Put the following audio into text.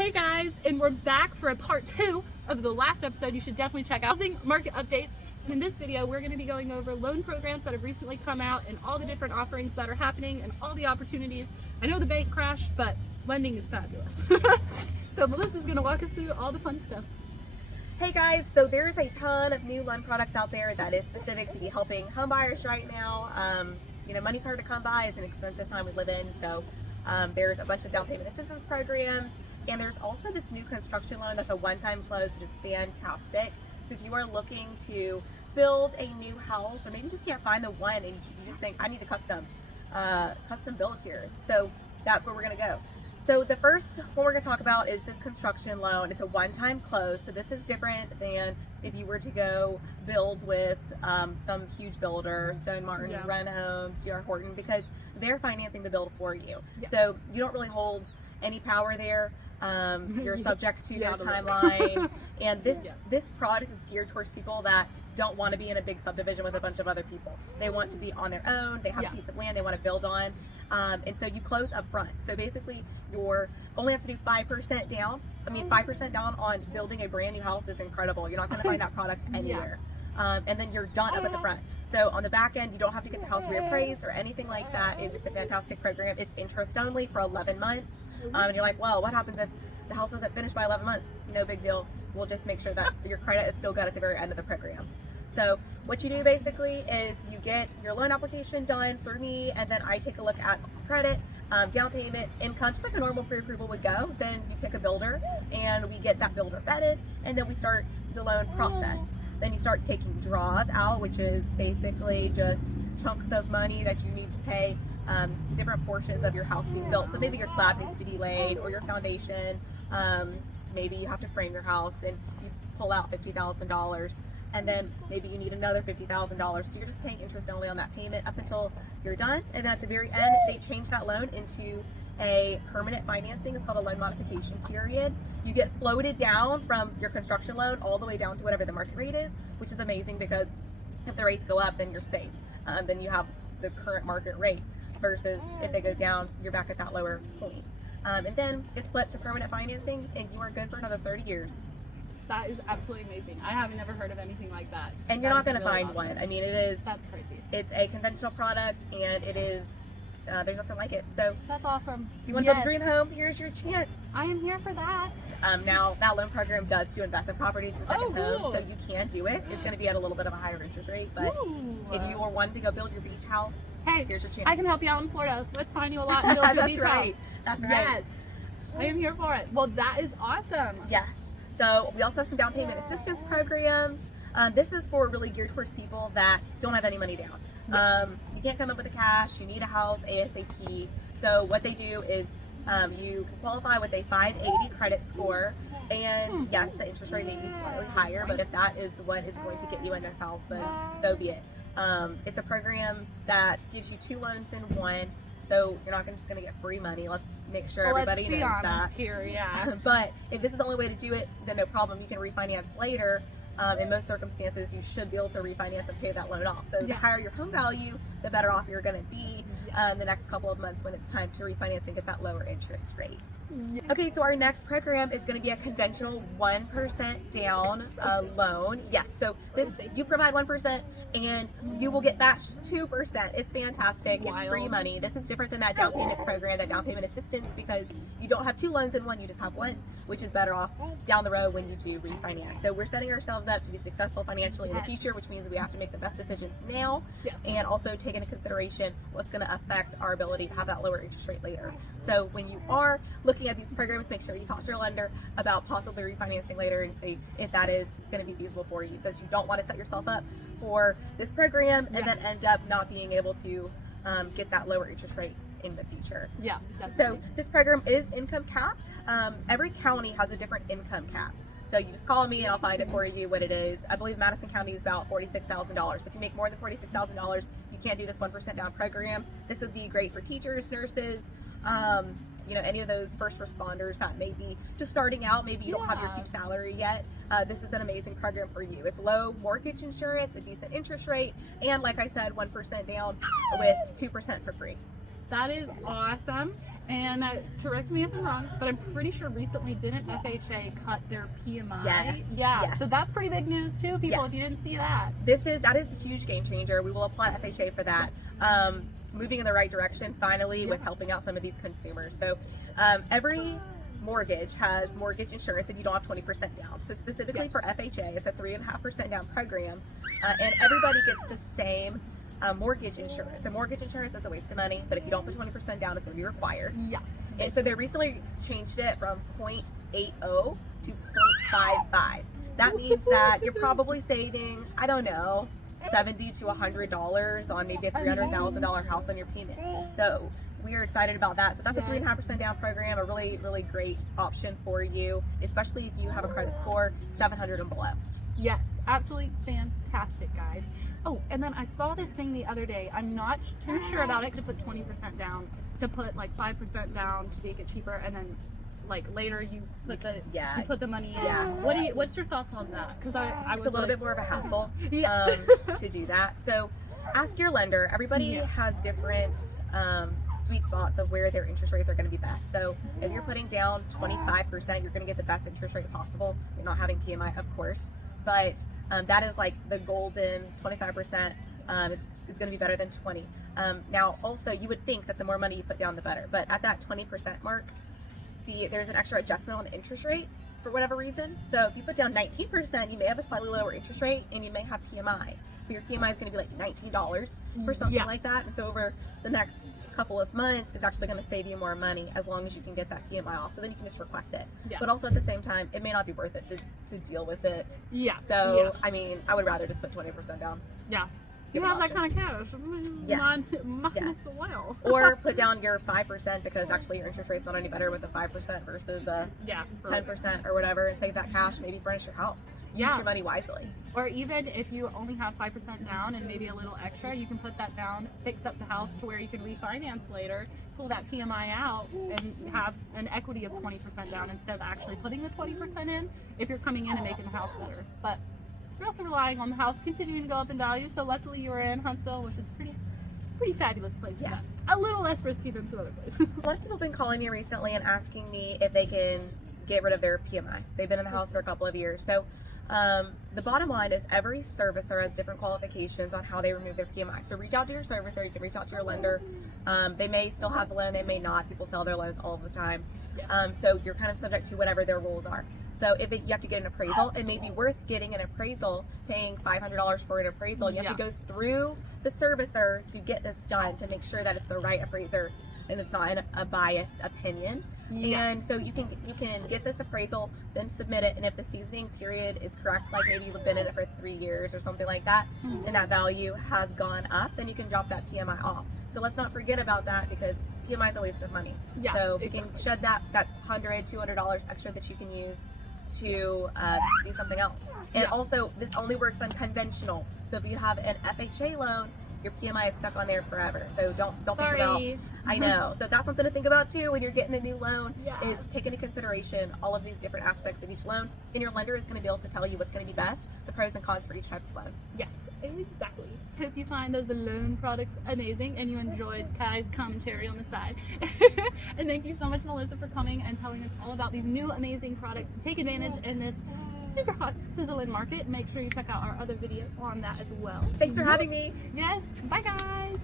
Hey guys, and we're back for a part 2 of the last episode you should definitely check out. Housing market updates. And in this video, we're going to be going over loan programs that have recently come out and all the different offerings that are happening and all the opportunities. I know the bank crashed, but lending is fabulous. So Melissa's going to walk us through all the fun stuff. Hey guys, so there's a ton of new loan products out there that is specific to be helping home buyers right now. You know, money's hard to come by. It's an expensive time we live in. So there's a bunch of down payment assistance programs. And there's also this new construction loan that's a one-time close, which is fantastic. So if you are looking to build a new house, or maybe you just can't find the one and you just think, I need a custom build here. So that's where we're gonna go. So the first one we're gonna talk about is this construction loan. It's a one-time close. So this is different than if you were to go build with some huge builder, Stone Martin, Run Homes, D.R. Horton, because they're financing the build for you. Yeah. So you don't really hold any power there. You're subject to their timeline. And this product is geared towards people that don't want to be in a big subdivision with a bunch of other people. They want to be on their own. They have a piece of land they want to build on. And so you close up front. So basically you only have to do 5% down. I mean, 5% down on building a brand new house is incredible. You're not going to find that product anywhere. And then you're done up at the front. So on the back end, you don't have to get the house reappraised or anything like that. It's just a fantastic program. It's interest only for 11 months. And you're like, well, what happens if the house doesn't finish by 11 months? No big deal. We'll just make sure that your credit is still good at the very end of the program. So what you do basically is you get your loan application done through me, and then I take a look at credit, down payment, income, just like a normal pre-approval would go. Then you pick a builder and we get that builder vetted, and then we start the loan process. Then you start taking draws out, which is basically just chunks of money that you need to pay different portions of your house being built. So maybe your slab needs to be laid, or your foundation. Maybe you have to frame your house and you pull out $50,000, and then maybe you need another $50,000. So you're just paying interest only on that payment up until you're done. And then at the very end, they change that loan into a permanent financing. It's called a loan modification period. You get floated down from your construction loan all the way down to whatever the market rate is, which is amazing because if the rates go up, then you're safe. Then you have the current market rate, versus if they go down, you're back at that lower point. And then it's flipped to permanent financing, and you are good for another 30 years. That is absolutely amazing. I have never heard of anything like that. And you're not going to find one. I mean, it is. That's crazy. It's a conventional product, and it is. There's nothing like it. So that's awesome. If you want to build a dream home, here's your chance. I am here for that. Now that loan program does do investment properties and second homes, so you can do it. It's going to be at a little bit of a higher interest rate, but if you are wanting to go build your beach house, hey, here's your chance. I can help you out in Florida. Let's find you a lot and build your beach house. That's right. Yes, I am here for it. Well, that is awesome. Yes. So we also have some down payment assistance programs. This is for really geared towards people that don't have any money down. You can't come up with the cash. You need a house ASAP. So what they do is you can qualify with a 580 credit score. And yes, the interest rate may be slightly higher, but if that is what is going to get you in this house, then so be it. It's a program that gives you 2 loans in one. So you're not just going to get free money. Let's make sure everybody knows that. Here, yeah. But if this is the only way to do it, then no problem. You can refinance later. In most circumstances, you should be able to refinance and pay that loan off. So the higher your home value, the better off you're going to be the next couple of months when it's time to refinance and get that lower interest rate. Okay, so our next program is going to be a conventional 1% down loan. Yes, so this you provide 1% and you will get matched 2%. It's fantastic. It's free money. This is different than that down payment program, that down payment assistance, because you don't have 2 loans in one, you just have one, which is better off down the road when you do refinance. So we're setting ourselves up to be successful financially in the future, which means we have to make the best decisions now and also take into consideration what's going to affect our ability to have that lower interest rate later. So when you are looking at these programs, make sure you talk to your lender about possibly refinancing later and see if that is going to be feasible for you, because you don't want to set yourself up for this program and then end up not being able to get that lower interest rate in the future. Yeah, definitely. So this program is income capped. Every county has a different income cap. So you just call me and I'll find it for you what it is. I believe Madison County is about $46,000. If you make more than $46,000, you can't do this 1% down program. This would be great for teachers, nurses, you know, any of those first responders that may be just starting out. Maybe you don't have your huge salary yet. This is an amazing program for you. It's low mortgage insurance, a decent interest rate, and like I said, 1% down with 2% for free. That is awesome. And correct me if I'm wrong, but I'm pretty sure recently didn't FHA cut their PMI? Yes. Yeah. Yes. So that's pretty big news too, people. Yes. If you didn't see that. That is a huge game changer. We will apply FHA for that. Moving in the right direction finally with helping out some of these consumers. So every mortgage has mortgage insurance if you don't have 20% down. So specifically for FHA, it's a 3.5% down program, and everybody gets the same mortgage insurance. So mortgage insurance is a waste of money, but if you don't put 20% down, it's going to be required. Yeah. And so they recently changed it from 0.80 to 0.55. That means that you're probably saving, I don't know, $70 to $100 on maybe a $300,000 house on your payment. So we are excited about that. So that's a 3.5% down program, a really, really great option for you, especially if you have a credit score 700 and below. Yes, absolutely fantastic, guys. Oh, and then I saw this thing the other day. I'm not too sure about it. To put 20% down, to put like 5% down to make it cheaper, and then like later you put the money in. Yeah. What's your thoughts on that? Because I was it's a little bit more of a hassle to do that. So ask your lender. Everybody has different sweet spots of where their interest rates are going to be best. So if you're putting down 25%, you're going to get the best interest rate possible. You're not having PMI, of course, but that is like the golden 25%. Is going to be better than 20. Now, also, you would think that the more money you put down, the better. But at that 20% mark, there's an extra adjustment on the interest rate for whatever reason. So if you put down 19%, you may have a slightly lower interest rate, and you may have PMI. But your PMI is going to be like $19 for something like that. And so over the next couple of months, it's actually going to save you more money as long as you can get that PMI off. So then you can just request it. Yeah. But also at the same time, it may not be worth it to deal with it. Yeah. So, I mean, I would rather just put 20% down. Yeah. You have that kind of cash. Yes. Yes. Well. Or put down your 5% because actually your interest rate's not any better with a 5% versus a 10% or whatever. Save that cash, maybe furnish your house. Use your money wisely. Or even if you only have 5% down and maybe a little extra, you can put that down, fix up the house to where you can refinance later, pull that PMI out, and have an equity of 20% down instead of actually putting the 20% in if you're coming in and making the house better. But you're also relying on the house continuing to go up in value. So luckily you're in Huntsville, which is pretty fabulous place. Yes. A little less risky than some other places. A lot of people have been calling me recently and asking me if they can get rid of their PMI. They've been in the house for a couple of years. So the bottom line is every servicer has different qualifications on how they remove their PMI. So reach out to your servicer. You can reach out to your lender. They may still have the loan. They may not. People sell their loans all the time. So you're kind of subject to whatever their rules are. So if you have to get an appraisal, it may be worth getting an appraisal, paying $500 for an appraisal. And you have to go through the servicer to get this done to make sure that it's the right appraiser and it's not a biased opinion. And so you can get this appraisal, then submit it, and if the seasoning period is correct, like maybe you've been in it for 3 years or something like that, and that value has gone up, then you can drop that PMI off. So let's not forget about that because PMI is a waste of money. So if you can shed that, that's $100, $200 extra that you can use to do something else. And also, this only works on conventional. So if you have an FHA loan, your PMI is stuck on there forever. So don't think about, I know. So that's something to think about too when you're getting a new loan, is take into consideration all of these different aspects of each loan. And your lender is going to be able to tell you what's going to be best, the pros and cons for each type of loan. Yes, exactly. Hope you find those loan products amazing and you enjoyed Kai's commentary on the side. And thank you so much, Melissa, for coming and telling us all about these new amazing products to take advantage in this super hot sizzling market. Make sure you check out our other video on that as well. Thanks for having me. Yes. Bye, guys.